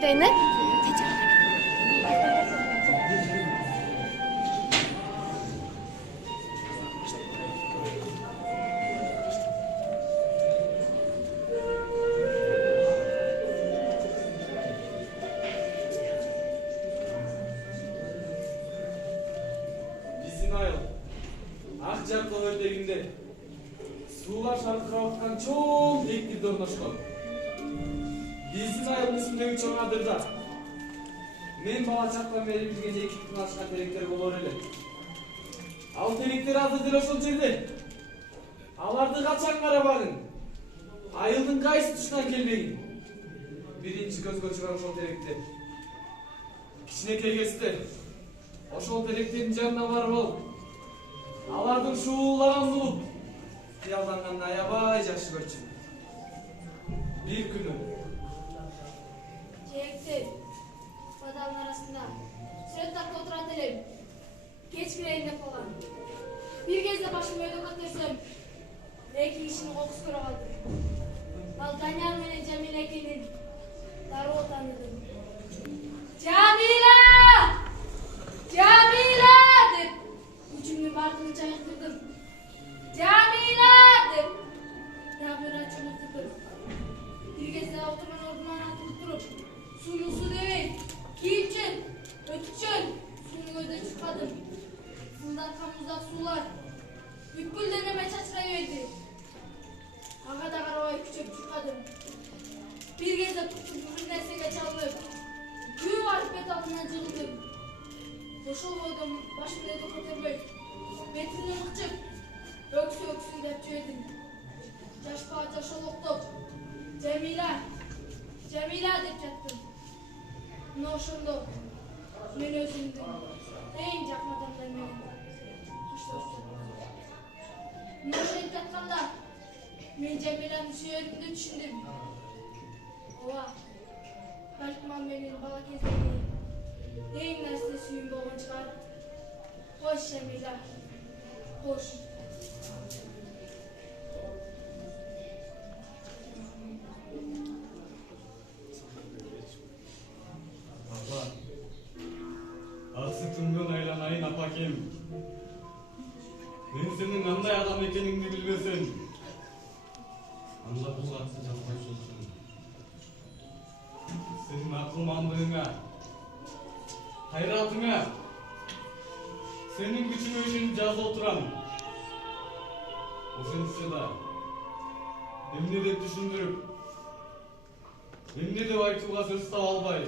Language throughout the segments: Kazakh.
Дейне? Bizim ayıl, Akjak ördeginde sular şarkırап atқан çoğ tektirde орнашқан. Bizim ayıl ismindегі çoğ адырда. Men bala çaqtan beri bilген ekиптің ашқан теректер болар эле. Ал теректер азыр деле ошол жерде. Аларды качан карабагын? Айылдын кайсы тушынан келбегин? Биринчи көзгө чыгар ошол теректер. Кичинекей кезде ошол теректердин жанына барып алып, алардын шуулаган булуп, кыялданганын аябай жакшы көрчүмүн. Бир күнү Теректер, бадалдын арасында сүрөт тартып отурат элем. Кеч кирейин деп калган. Бир кезде башымды өйдө көтөрсөм, эки кишини кокус көрүп калдым. Ал Данияр менен Жамила экенин дароо тааныдым. Жамила! Жамила! деп күчүмдүн бардыгын чайкырдым. Жамила! деп дагы бир чайкырдым. Бир кезде отурган ордунан атылып туруп, суу дебей, кийимчен, өтүкчөн сууну көздөй чуркадым. Сыздаткан муздак суулар бүткүл денеме чачырай берди. Ага да карабай күчөп чуркадым. Бир кезде бир нерсеге чалынып, күү барып бет алдына жыгылдым. Ошол бойдо башымды өйдө көтөрбөй, бетимди ыкчып, өксү деп жибердим. Жашпа жашолоктоп, Жамила, Жамила деп жаттым. Мына ошондо мен өзүмдүн эң жакын адамдар менен коштошуп жаттым. Мына ошентип жатканда мен Жамиланы сүйөрүмдү түшүндүм. Ооба, балким ал менин бала кездеги эң нерсе сүйүүм болгон чыгар. Кош Жамила, кош. Апа, асытымдын айланайын апакем. Мен сенин кандай адам экениңди билбесем, анда бул катты жазбай болчумун. Сенин акылмандыгыңа, кайратыңа, сенин күчүңө ишенип жазып отурам. Ошентсе да эмне деп түшүндүрүп, эмне деп айтууга сөз таба албай,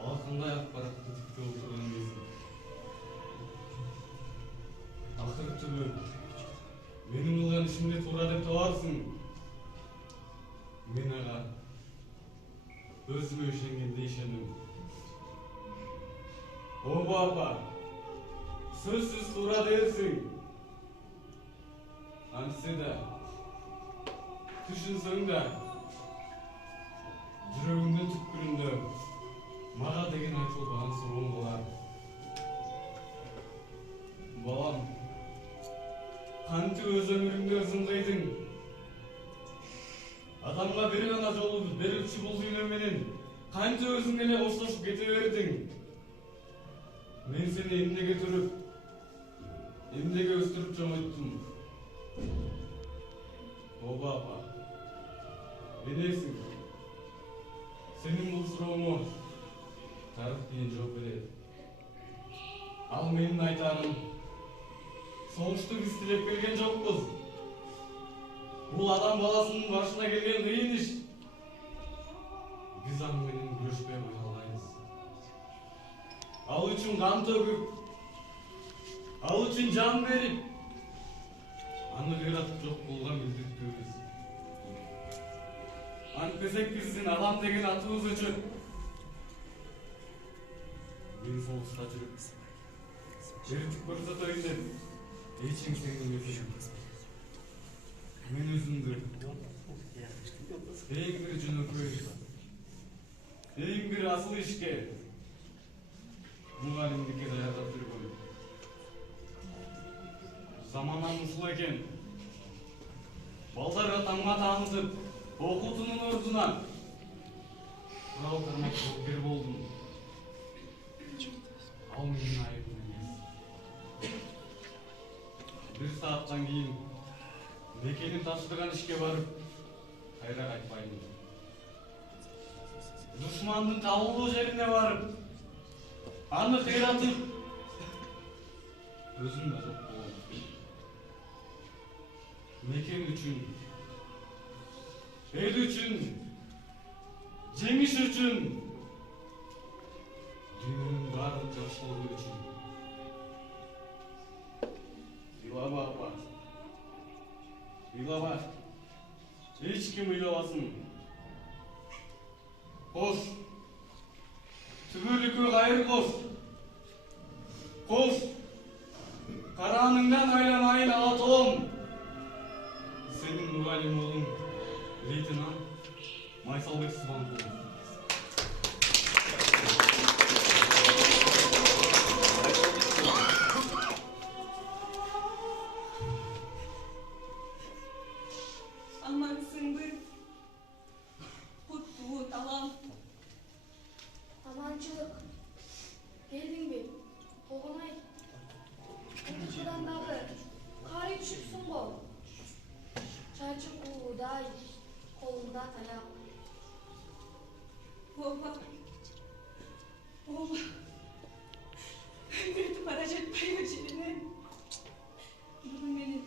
ала кандай акпаратты тиктеп отурган кезим. Акыры түбү менин кылган ишимди туура деп табарсың. Мен ага өзүмө ишенгенде ишенем. Ооба апа, сөзсүз туура дээрсиң. Антсе да, түшүнсөң да, жүрөгүңдүн түпкүрүндө мага деген айтылбаган сурооң болар. Балам, кантип өз өмүрүңдү өзүң кыйдың? Адамга бир гана жолу берүүчү бул дүйнө менен кантип өзүң эле коштошуп кете бердиң? Мен сени эмнеге төрүп, эмнеге өстүрүп чоңойттум? Ооба апа, билесиң, сенин бул сурооңо тарых деген жооп берет. Ал менин айтарым, согушту биз тилеп келген жокпуз. Бул адам баласынын башына келген кыйын иш. Биз аны менен күрөшпөй кое албайбыз. Ал үчүн кан төгүп, ал үчүн жан берип, аны кыйратып жок кылууга милдеттүүбүз. Антпесек биздин адам деген атыбыз өчөт. Мен согушта жүрүп, жеритип көрсөтөйүн деп эч кимсенин эмесмин. Мен өзүмдү эң бир жөнөкөй, эң бир асыл ишке мугалимдикке даярдап жүргөм. Заманам ушул экен. Балдарга тамга таанытып, окутуунун ордуна баштаган ишке барып кайра кайтпаймын. Душмандын табылуу жерине барып аны кыйратып өзүм да жок болом. Мекем үчүн, эл үчүн, жеңиш үчүн, дүйнөнүн баардык жакшылыгы үчүн. Ыйлаба апа, ыйлаба. Эч ким ыйлабасын. Кош, түбөлүккө кайыр кош. Кош, карааныңдан айланайын алатоом. Senin mugallim oğlum, Leytenant Майсалбек Субанкулов. Amansın bir kutlu talam. Amancılık. Geldin mi? Oğlanay. Kutludan dağı. Kari düşüksün bol. Çayçı kuğuday. Kolunda tayak. Baba. Baba. Ömrümü baraj etmeyi öceline. Bugün benim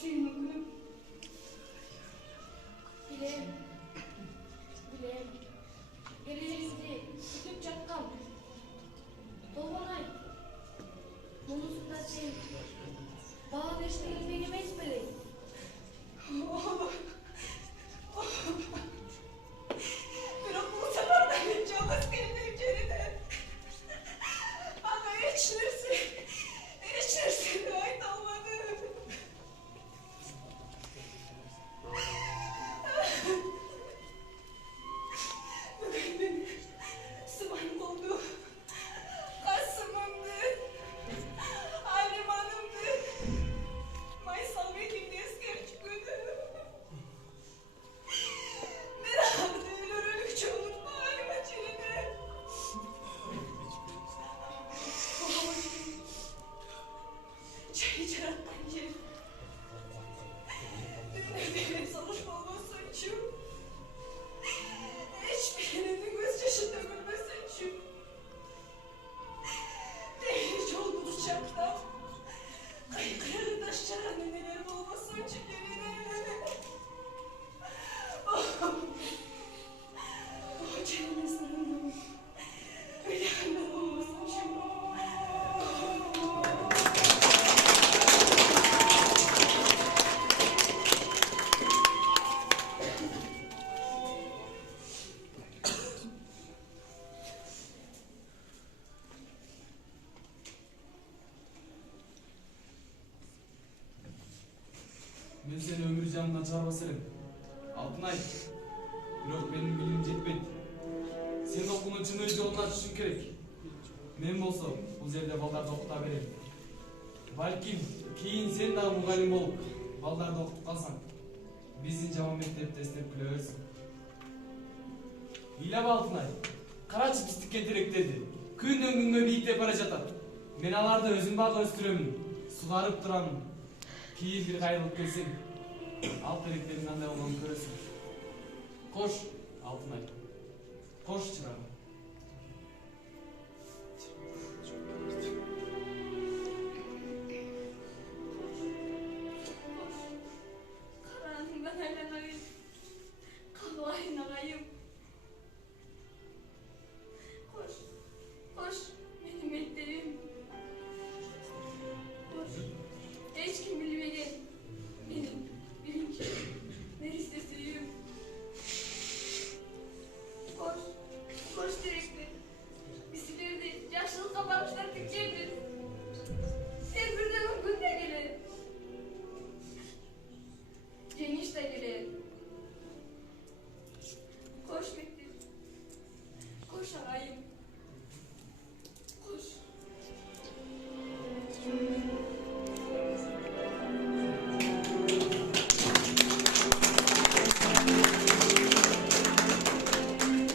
senin günüm. Bilem. Bilem. Geleceğinizi kütüp çatkam. Oğlanay. Monusunda sen bağ deşteğin benim esmedi. Oğlum. Bir okul zamanında önce olmaz benim öcerine. Ama içlerse ait olmadı. Bugün beni sıvan buldu. Kasım'ımdı. Aliman'ımdı. Maysal Bekir'de esker çıkıyordu. Merhaba değil, ölülük çoğunlukla halime çeline. Çayı çarattan yer. Dün sarhoş olmasın için. Hiçbir yerinin göz yaşı dökülmesin için. Hiç oldu uçakta. Kayıkların taşçaran neler olmasın için yerine. O çeneme sarıldım. Öyle haller olmasın için. Men seni ömür canından çağırбас элем. Алтынай. Бирок менин билимим жетпейт. Сен окуунун чын өз жолуна түшүшүң керек. Мен болсо бул жерде балдарды окута берем. Балким кийин сен дагы мугалим болуп балдарды окутуп калсаң, биздин жаман мектепти эстеп күлөбөрсүң. Ыйлаба Алтынай. Карачы биздиккен теректерди. Күндөн күнгө бийиктеп бара жатат. Мен аларды өзүм бага өстүрөмүн. Сугарып турамын. Кийин бир кайрылып келсең, ал теректердин кандай болгонун көрөсүң. Кош, Алтынай. Кош чырак.